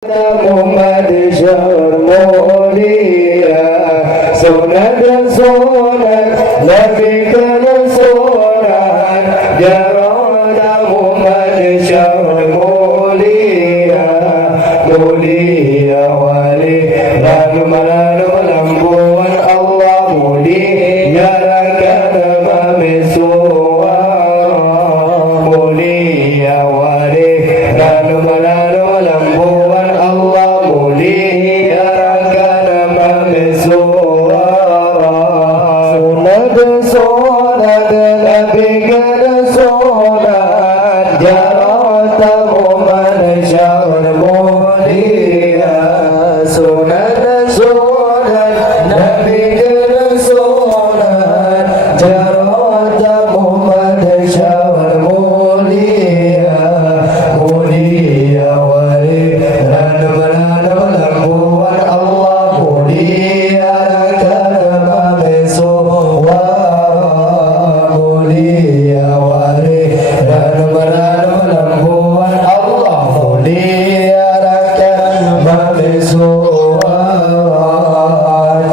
Muhammad Syarmulia sunat dan sunat lebihkan sunat jarada Muhammad Syarmulia mulia wali lalu melampuan Allah mulia rakan mamisua mulia wali lalu melampuan Allah mulia rakan mamisua sunat lebihkan sunat jarada Muhammad Syarmulia sunat lebihkan sunat jarada Muhammad Syarmulia mulia wali lalu melampuan Allah mulia rakan mamisua mulia wali lalu melampuan Allah mulia rakan mamisua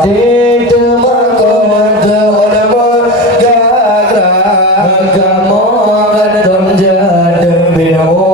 tidak mengkoda ulama gagra kamu antum jadi binu